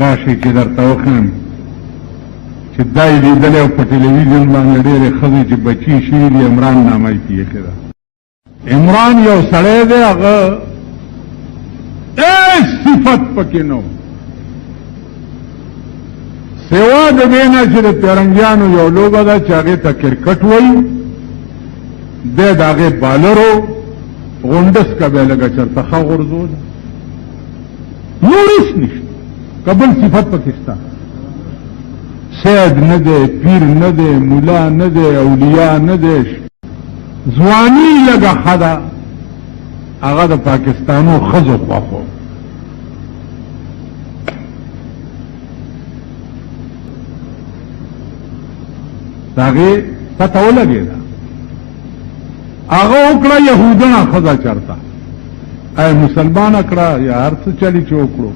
راشي چې درته وښیم چې دا یې لیدلی او په ټلویزیون باندې ډېرې ښځې چې بچي شوي دي عمران نامه یې کېښې ده. عمران یو سړی دی، هغه هیڅ صفت پکې نه و سوا د دې نه چې د پیرنګیانو یو لوبه ده چې هغې ته کرکټ وایي، دی د هغې بالر و، غونډس که بیا لږه چېرته ښه غورځول، نور هېڅ نشته، که بل صفت پکې شته. سید نه دی، پیر نه دی، ملا نه دی، اولیاء نه دی، ځواني لږه ښه ده، هغه د پاکستانو ښځو خوښ و. د هغې پته ولګېده، هغه وکړه یهودنه ښځه چېرته، ای مسلمانه کړه یا هر څه چلي چې وکړو.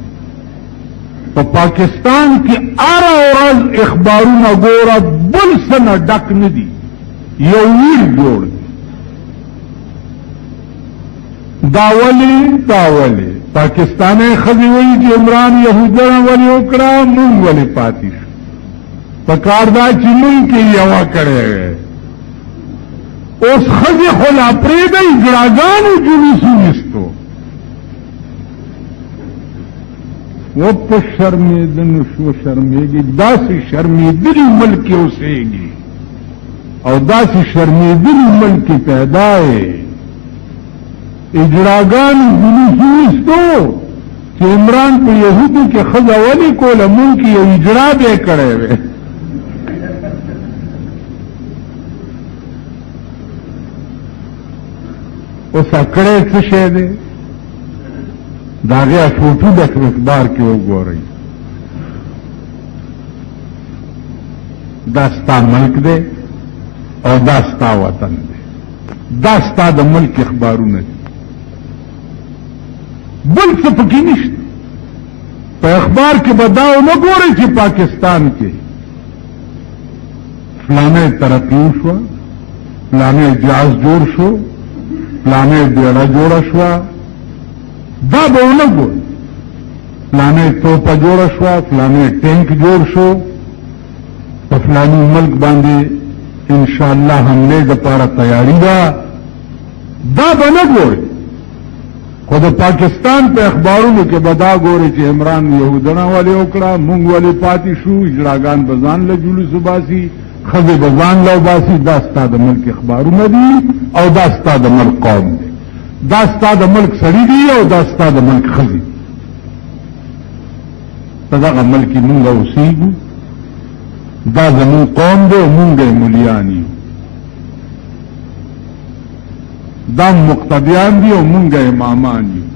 په پاکستان کې هره ورځ اخبارونه ګوره، بل څه نه ډک نه دي، یو ویر جوړ دی. دا ولې پاکستانی ښځې وایي چې عمران یهودنه ولې وکړه، مونږ ولې پاتې شو. پکار دا چې مونږ کې یوه کړی وی. اوس ښځې خو لا پرېږدئ، ګړاګانو جلوس وویستو. و په شرمېدنو شو شرمېږي، داسې شرمېدلي ملک کې اوسېږي او داسې شرمېدلي ملک کې پیدا یې. اجراګانو جلوس وویستو چې عمران په یهودو کې ښځه ولې کوله، مونږ کې یو اجرا به یې کړی وی. اوس اکړی څه شی دی؟ د هغې فوټو د اخبار کې وګورئ. دا ستا ملک دی او دا ستا وطن دی، دا ستا د ملک اخبارونه دي، بل څه پکې نشته. په اخبار کې به دا ونه ګورئ چې پاکستان کې فلانی ترقي وشوه، فلانی جهاز جوړ شو، فلانی بیړه جوړه شوه، دا به ونه ګورئ. فلانی توپه جوړه شوه، فلانی ټینک جوړ شو، په فلانی ملک باندې انشاءالله حملې دپاره تیاری ده، دا به نه ګورئ. خو د پاکستان په اخبارونو کې به دا ګورئ چې عمران یهودنه ولې وکړه، مونږ ولې پاتې شو، اجراګان به ځان له جلوس وباسي، ښځې به ځان له وباسي. دا ستا د ملک اخبارونه دي او دا ستا د ملک قوم دی، دا ستا د ملک سړي دي او دا ستا د ملک ښځې. په دغه ملک کې مونږ اوسېږو، دا زمون قوم دی او مونږ یې ملیان یو، دا مقتدیان دي او مونږ امامان یو.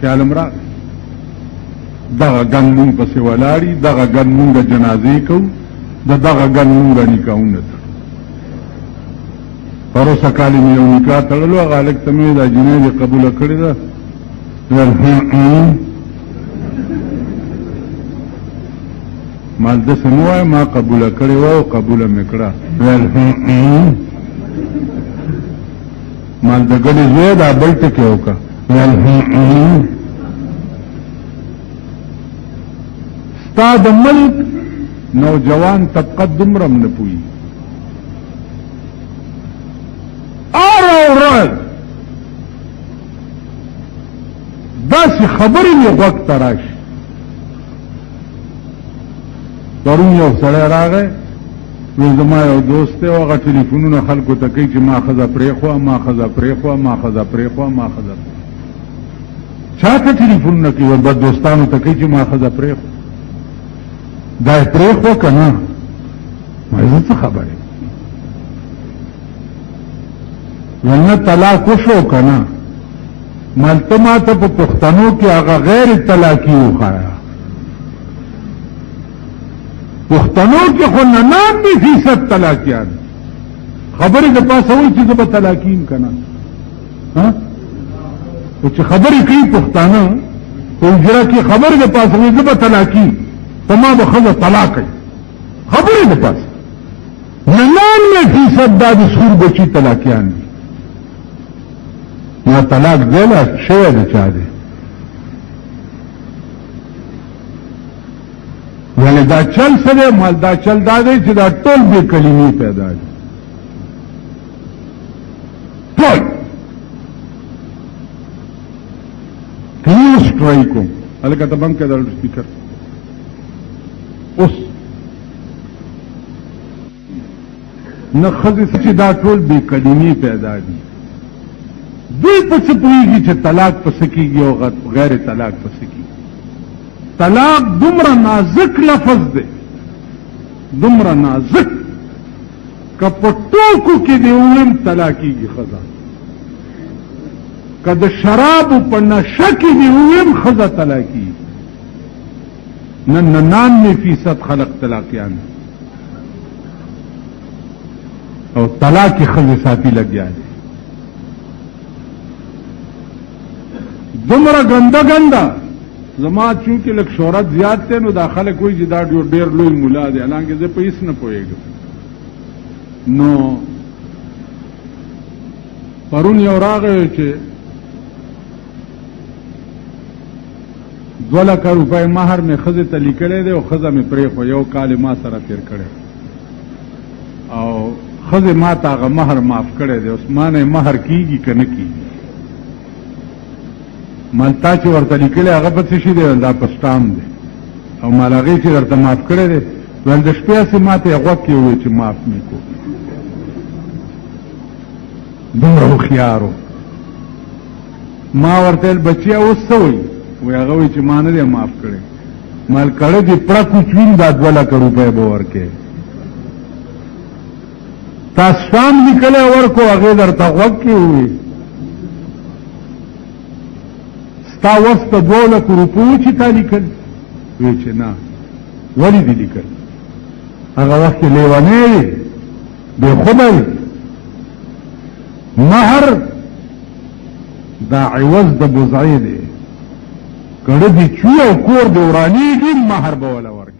خیال م راغی؟ دغه ګن مونږ پسې ولاړي، دغه ګن مونږ جنازې کوو، د دغه ګن مونږ نکاحونه تړو. پروسه کال مې یو نکاح تړلو، هغه هلک ته مې دا جنۍ دې قبوله کړې ده، ما داسې نه وایم، ما قبوله کړې وه او قبوله مې کړه. ما د ګډې زوی دا بل ټکې وکړه، ستا د ملک نوجوان طبقه دومره هم نه پوهېږي. هره ورځ داسې خبرې مې غوږ ته راشي. پرون یو سړی راغی، وی زما یو دوست دی، هغه ټلیفونونه خلکو ته کوي چې ما ښځه پرېښوه، ما ښځه پرېښوه، ما ښځه پرېښوه، ما ښځه پرېښوه. چا ته ټلیفونونه کوي؟ بد دوستانو ته کوي چې ما ښځه پرېښوه. دا یې پرېښوه که نه؟ ما زه څه خبرې؟ ولنه طلاق وشو که نه؟ مالته ما ته په پښتنو کې هغه غیر طلاقي وښایه. پښتنو کې خو 99% طلاقیان خبرې د پاسه وایي چې زه به طلاقي یم که نه؟ خو چې خبرې کوي پښتانه په حجره کې خبرې د پاسه وایي زه به طلاقي یم، په ما به ښځه طلاق کوي. خبرې د پاسه 99% دا د سور بچي طلاقیان دي. ما طلاق دیلا شوی د چا دی یعنی دا چل سره مال دا چل دا دی چې دا ټول بې کلمې پیدا دي ټول کلیو سټرایک کوم هلکه ته بند کړه دا سپیکر اوس نه ښځې چې دا ټول بې کلمې پیدا دي دوی په څه پوهېږي چې طلاق په څه کېږي او غیر طلاق په څه کېږي طلاق دومره نازک لفظ دی دومره نازک که په ټوکو کې دې وویم طلاقېږي ښځه که د شرابو په نشه کې دې وویم ښځه طلاقېږي نن 99% خلق طلاقیان او طلاق کې ښځې ساتي لګیا دي دومره ګنده ګنده زما چونکې لږ شهرت زیات دی نو دا خلک وایي چې دا ډېر لوی ملا دی حالانکه زه په هېڅ نه پوهېږم نو پرون یو راغی چې 2 لکه روپۍ مهر مې ښځې ته لیکلی دی او ښځه مې پرېښو یو کال ما سره تېر کړی او ښځې ما ته هغه مهر معاف کړی دی اوس ما نه مهر کېږي که نه کېږي مال تا چې ورته لیکلی هغه په څه شي دی دا په سټام دی او مال هغې چې درته معاف کړی دی ویل د شپې هسې ما ته یې غوږ کې وویل چې معاف مې کو دومره هوښیار و ما ورته ویل بچیا اوس څه وایي وی هغه وایي چې ما نه دی معاف کړی مال کړه دې پړه کوچوین دا 2 لکه روپۍ به ورکې تا سټام لیکلی ورکو هغې درته غوږ کې وویل تا وس ته 2 لکو روپو چې تا لیکل وی چې نه ولې دې لیکل هغه وخت کې لیونی وي بې خوبه وي مهر دا عوض د بزعې دی کړه دې چوي او کور دې ورانېږي مهر به وله ورکړي